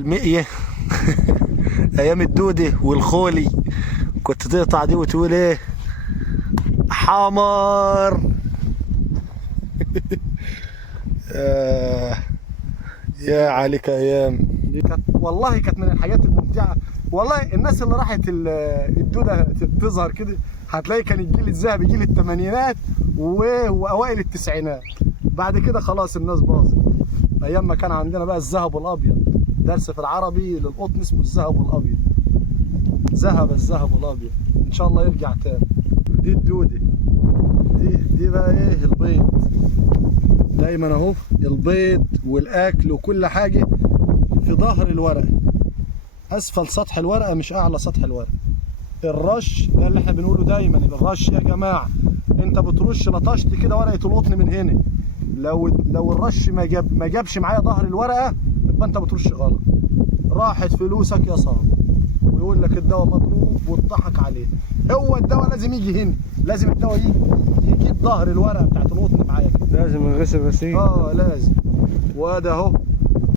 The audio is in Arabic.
المقية ايام الدودة والخولي كنت تقطع دي وتقول ايه؟ حمر. يا عليك ايام دي كانت والله كانت من الحاجات الممتعه. والله الناس اللي راحت الدوده تظهر كده هتلاقي كان الجيل الذهبي جيل الثمانينات واوائل التسعينات. بعد كده خلاص الناس باظت. ايام ما كان عندنا بقى الذهب والابيض، درس في العربي للقطن اسمه الذهب والابيض. ذهب الذهب والابيض ان شاء الله يرجع تاني. دي الدوده، دي بقى ايه؟ البيض. دايما اهو البيض والاكل وكل حاجه في ظهر الورقه، اسفل سطح الورقه مش اعلى سطح الورقه. الرش ده اللي احنا بنقوله دايما، الرش يا جماعه انت بترش لطشت كده ورقه القطن من هنا، لو الرش ما جابش معايا ظهر الورقه يبقى انت بترش غلط، راحت فلوسك يا صاحبي. ويقول لك الدواء مضروب واتضحك عليه. هو الدواء لازم يجي هنا، لازم الدواء يجيب ظهر الورقه بتاعت القطن معايا كده، لازم الغسل غسيل. لازم. وده اهو